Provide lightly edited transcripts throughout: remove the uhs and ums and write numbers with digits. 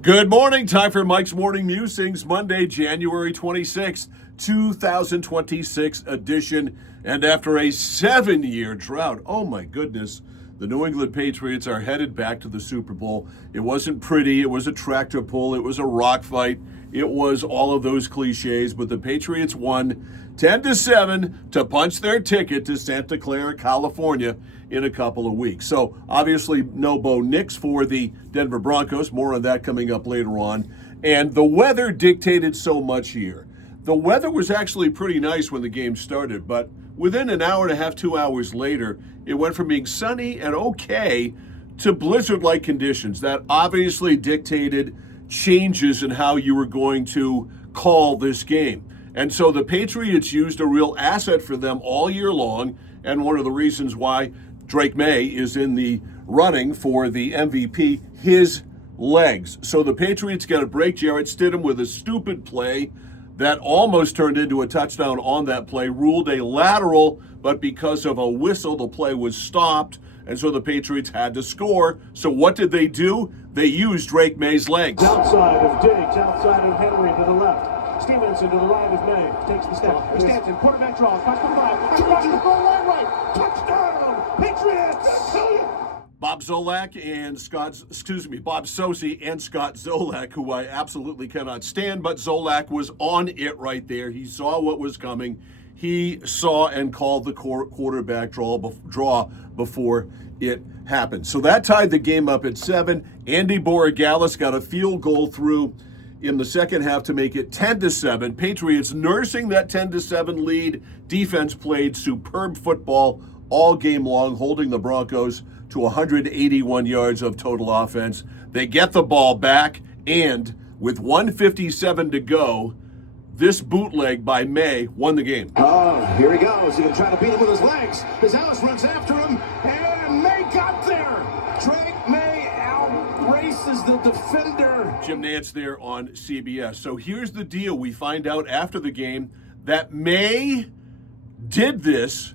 Good morning. Time for Mike's Morning Musings, Monday, January 26th, 2026 edition. And after a 7-year drought, oh my goodness, the New England Patriots are headed back to the Super Bowl. It wasn't pretty. It was a tractor pull. It was a rock fight. It was all of those cliches, but the Patriots won 10-7 to punch their ticket to Santa Clara, California in a couple of weeks. So obviously no Bo Nix for the Denver Broncos. More on that coming up later on. And the weather dictated so much here. The weather was actually pretty nice when the game started, but within an hour and a half, 2 hours later, it went from being sunny and okay to blizzard-like conditions. That obviously dictated changes in how you were going to call this game. And so the Patriots used a real asset for them all year long, and one of the reasons why Drake May is in the running for the MVP, his legs. So the Patriots get a break. Jarrett Stidham with a stupid play that almost turned into a touchdown on that play, ruled a lateral, but because of a whistle, the play was stopped, and so the Patriots had to score. So what did they do? They used Drake May's legs. Outside of Diggs, outside of Henry to the left. Stevenson to the right of May, takes the step. Stanton, quarterback draw, cuts the five, across the goal line right. Touchdown, Patriots! Bob Sosey and Scott Zolak, who I absolutely cannot stand, but Zolak was on it right there. He saw what was coming. He saw and called the quarterback draw before it happened. So that tied the game up at 7. Andy Borregales got a field goal through in the second half to make it 10-7. Patriots nursing that 10-7 lead. Defense played superb football all game long, holding the Broncos to 181 yards of total offense. They get the ball back, and with 1:57 to go, this bootleg by May won the game. Oh, here he goes. He can try to beat him with his legs. His house runs after him, and May got there. Drake May outraces the defender. Jim Nantz there on CBS. So here's the deal. We find out after the game that May did this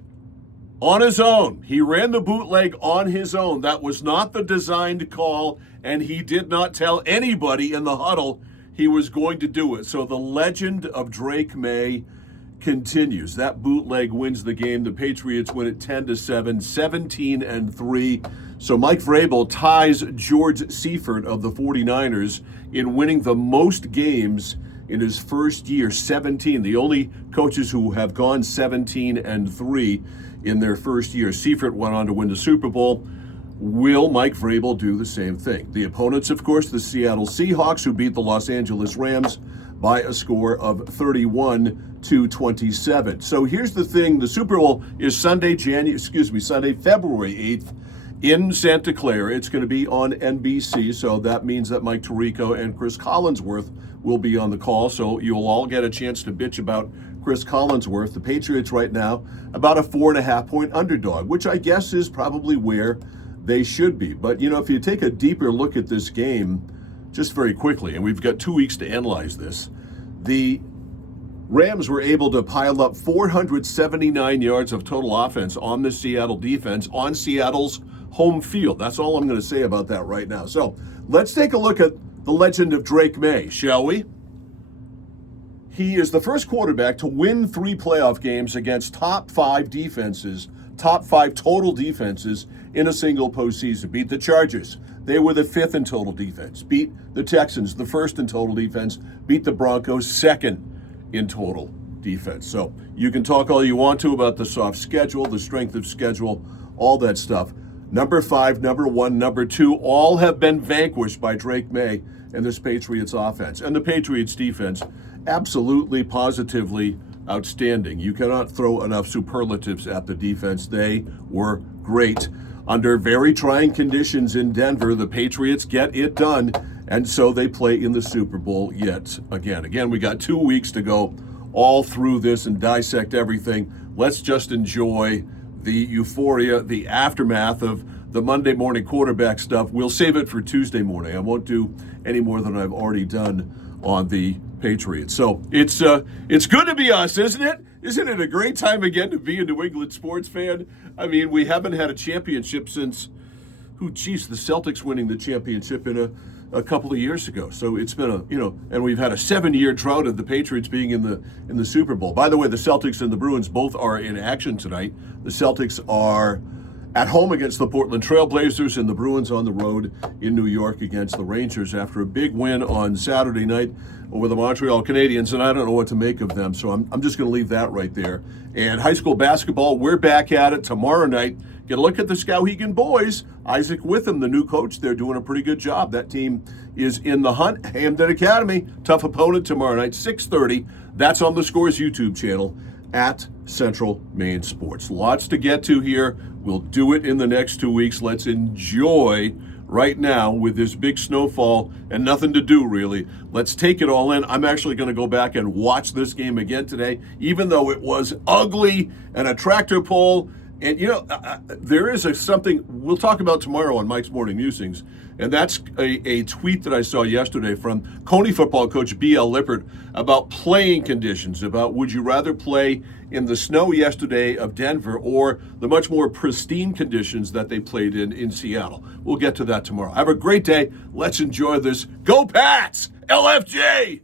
on his own. He ran the bootleg on his own. That was not the designed call, and he did not tell anybody in the huddle he was going to do it. So the legend of Drake May continues. That bootleg wins the game. The Patriots win it 10-7, 17-3. So Mike Vrabel ties George Seifert of the 49ers in winning the most games in his first year, 17. The only coaches who have gone 17-3 in their first year. Seifert went on to win the Super Bowl. Will Mike Vrabel do the same thing? The opponents, of course, the Seattle Seahawks, who beat the Los Angeles Rams by a score of 31-27. So here's the thing. The Super Bowl is Sunday, February 8th in Santa Clara. It's going to be on NBC, so that means that Mike Tirico and Chris Collinsworth will be on the call, so you'll all get a chance to bitch about Chris Collinsworth. The Patriots right now, about a 4.5-point underdog, which I guess is probably where they should be. But, you know, if you take a deeper look at this game, just very quickly, and we've got 2 weeks to analyze this, the Rams were able to pile up 479 yards of total offense on the Seattle defense on Seattle's home field. That's all I'm going to say about that right now. So let's take a look at the legend of Drake May, shall we? He is the first quarterback to win 3 playoff games against top 5 defenses, top 5 total defenses in a single postseason. Beat the Chargers. They were the 5th in total defense. Beat the Texans, the 1st in total defense. Beat the Broncos, 2nd in total defense. So you can talk all you want to about the soft schedule, the strength of schedule, all that stuff. Number 5, number 1, number 2, all have been vanquished by Drake May and this Patriots offense. And the Patriots defense, absolutely, positively outstanding. You cannot throw enough superlatives at the defense. They were great. Under very trying conditions in Denver, the Patriots get it done, and so they play in the Super Bowl yet again. Again, we got 2 weeks to go all through this and dissect everything. Let's just enjoy the euphoria, the aftermath of the Monday morning quarterback stuff. We'll save it for Tuesday morning. I won't do any more than I've already done on the Patriots. So it's good to be us, isn't it? Isn't it a great time again to be a New England sports fan? I mean, we haven't had a championship since, the Celtics winning the championship in a couple of years ago. So it's been and we've had a 7-year drought of the Patriots being in the Super Bowl. By the way, the Celtics and the Bruins both are in action tonight. The Celtics are at home against the Portland Trailblazers, and the Bruins on the road in New York against the Rangers after a big win on Saturday night over the Montreal Canadiens, and I don't know what to make of them, so I'm just going to leave that right there. And high school basketball, we're back at it tomorrow night. Get a look at the Skowhegan boys. Isaac Witham, the new coach, they're doing a pretty good job. That team is in the hunt. Hamden Academy, tough opponent tomorrow night, 6:30. That's on the Scores YouTube channel at Central Maine Sports. Lots to get to here. We'll do it in the next 2 weeks. Let's enjoy right now with this big snowfall and nothing to do really. Let's take it all in. I'm actually going to go back and watch this game again today, even though it was ugly and a tractor pull. And there is something we'll talk about tomorrow on Mike's Morning Musings, and that's a tweet that I saw yesterday from Coney football coach B.L. Lippert about playing conditions, about would you rather play in the snow yesterday of Denver or the much more pristine conditions that they played in Seattle. We'll get to that tomorrow. Have a great day. Let's enjoy this. Go Pats! LFJ!